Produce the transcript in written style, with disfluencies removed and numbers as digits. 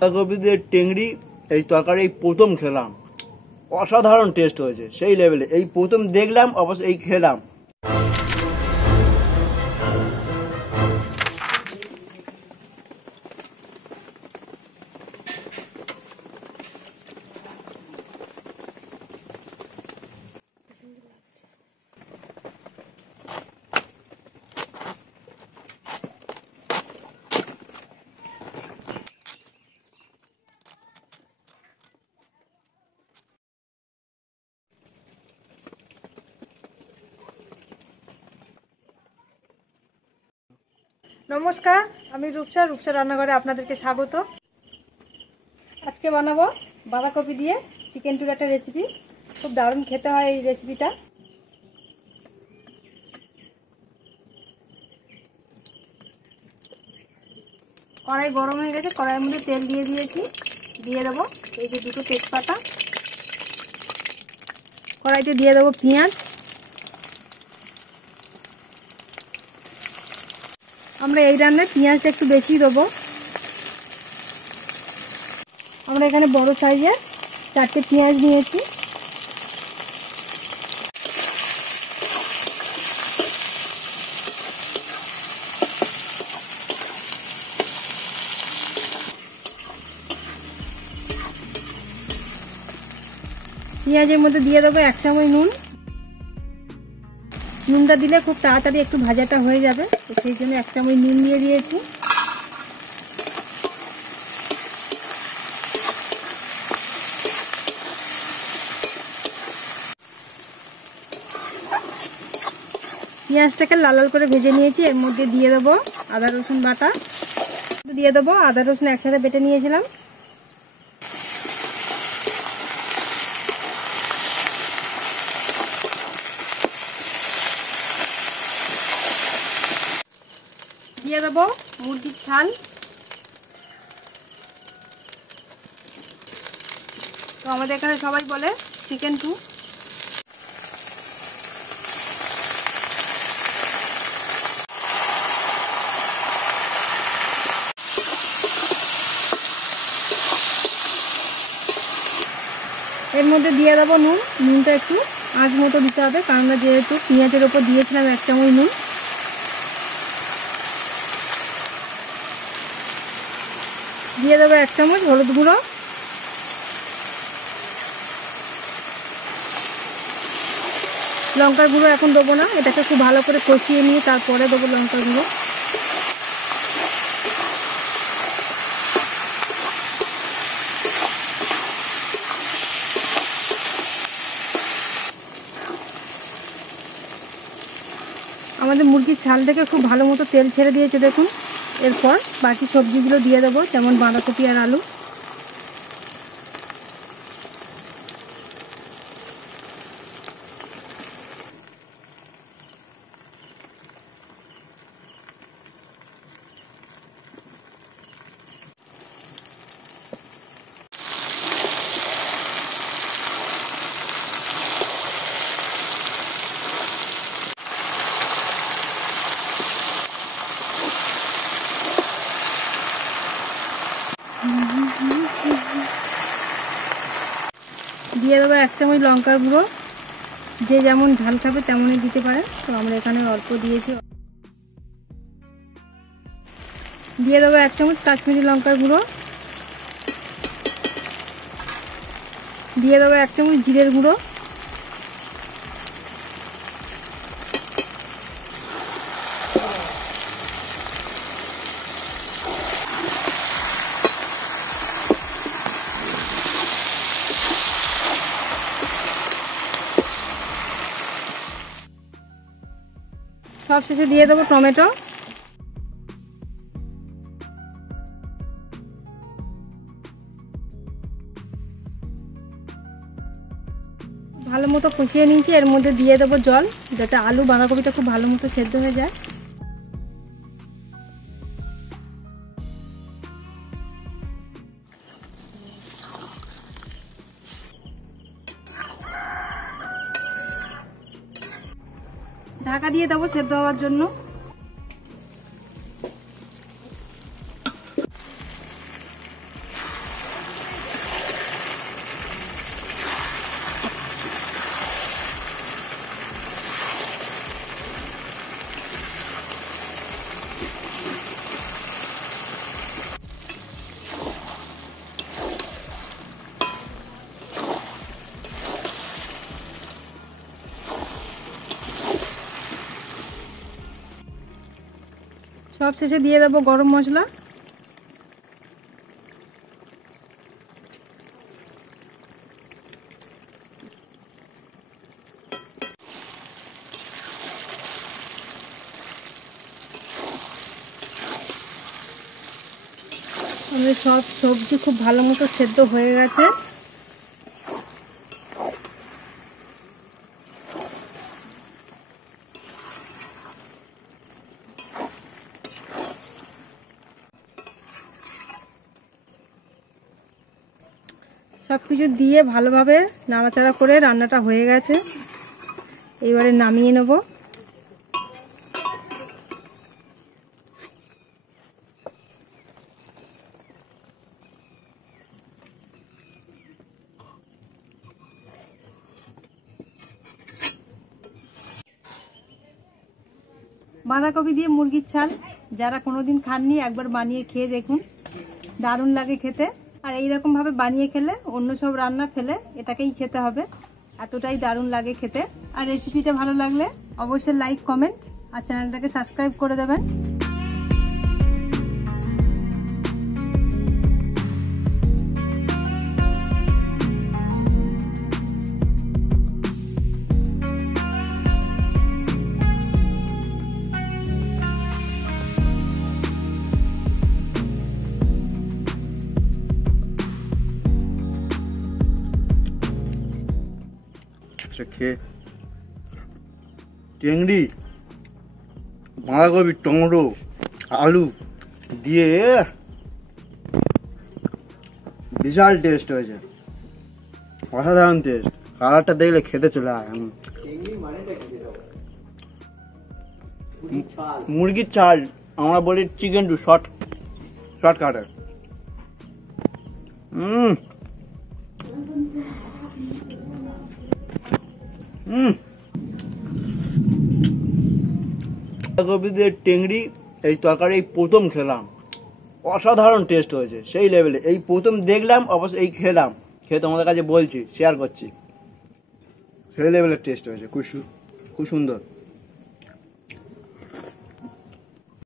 বাঁধাকপি দিয়ে টেংরি এই তরকারি প্রথম খেলাম, অসাধারণ টেস্ট হয়েছে, সেই লেভেলে। এই প্রথম দেখলাম, অবশ্য এই খেলাম। নমস্কার, আমি রূপসা রান্নাঘরে আপনাদেরকে স্বাগত। আজকে বানাবো বাঁধাকপি দিয়ে চিকেন টুর একটা রেসিপি। খুব দারুণ খেতে হয় এই রেসিপিটা। কড়াই গরম হয়ে গেছে, কড়াইয়ের মধ্যে তেল দিয়ে দিয়েছি। দিয়ে দেবো এই যে 2টো তেজপাতা। কড়াইতে দিয়ে দেবো পেঁয়াজ। আমরা এই রান্নায় পেঁয়াজটা একটু বেশি দেবো। আমরা এখানে বড় সাইজের 4টে পেঁয়াজ নিয়েছি। পেঁয়াজের মধ্যে দিয়ে দেবো 1 চামচ নুন। নুনটা দিলে খুব তাড়াতাড়ি একটু ভাজাটা হয়ে যাবে, তো সেই জন্য 1 চামচ নুন দিয়ে দিয়েছি। পেঁয়াজটাকে লাল লাল করে ভেজে নিয়েছি। এর মধ্যে দিয়ে দেবো আদা রসুন বাটা, দিয়ে দেবো আদা রসুন একসাথে বেটে নিয়েছিলাম। দিয়ে দেবো মুরগির ছাল। তো আমাদের এখানে সবাই বলে চিকেন টু। এর মধ্যে দিয়ে দেবো নুন। নুনটা একটু আঁচ মতো দিতে হবে, কারণ যেহেতু পেঁয়াজের ওপর দিয়েছিলাম 1 চামচ নুন। দিয়ে দেবো 1 চামচ হলুদ গুঁড়ো। লঙ্কার গুঁড়ো এখন দেবো না, এটাকে খুব ভালো করে কষিয়ে নিয়ে তারপরে দেবো লঙ্কার গুঁড়ো। আমাদের মুরগির ছাল থেকে খুব ভালো মতো তেল ছেড়ে দিয়েছে দেখুন। এরপর বাকি সবজিগুলো দিয়ে দেবো, যেমন বাঁধাকপি আর আলু। দিয়ে দেবো 1 চামচ লঙ্কার গুঁড়ো। যে যেমন ঝাল খাবে তেমনই দিতে পারে, তো আমরা এখানে অল্প দিয়েছি। দিয়ে দেবো 1 চামচ কাশ্মীরি লঙ্কার গুঁড়ো। দিয়ে দেবো 1 চামচ জিরের গুঁড়ো। সব শেষে দিয়ে দেবো টমেটো। ভালো মতো কষিয়ে নিয়েছি। এর মধ্যে দিয়ে দেবো জল, যাতে আলু বাঁধাকপিটা খুব ভালো মতো সেদ্ধ হয়ে যায়। ঢাকা দিয়ে দেবো সেদ্ধ হওয়ার জন্য। সব শেষে দিয়ে দেবো গরম মশলা। আমাদের সব সবজি খুব ভালো মতো সেদ্ধ হয়ে গেছে। সব কিছু দিয়ে ভালোভাবে নাড়াচাড়া করে রান্নাটা হয়ে গেছে। এবারে নামিয়ে নেব। বাঁধাকপি দিয়ে মুরগির ঝাল যারা কোনোদিন খাননি একবার বানিয়ে খেয়ে দেখুন, দারুণ লাগে খেতে। আর এইরকম ভাবে বানিয়ে খেলে অন্য সব রান্না ফেলে এটাকেই খেতে হবে, এতটাই দারুণ লাগে খেতে। আর রেসিপিটা ভালো লাগলে অবশ্যই লাইক, কমেন্ট আর চ্যানেলটাকে সাবস্ক্রাইব করে দেবেন। খেয়ে চিংড়ি, বাঁধাকপি, টমেটো, আলু দিয়ে বিশাল টেস্ট হয়েছে, অসাধারণ টেস্ট। কালারটা দেখলে খেতে চলে আয়। মুরগির চাল, আমরা বলি চিকেন টু শর্ট কাটে। বাঁধাকপি দিয়ে টেংরি এই তরকারি প্রথম খেলাম, অসাধারণ টেস্ট হয়েছে সেই লেভেলে। এই প্রথম দেখলাম, অবশ্য এই খেলাম, খেয়ে তোমাদের কাছে বলছি, শেয়ার করছি, সেই লেভেলের টেস্ট হয়েছে, খুব সুন্দর।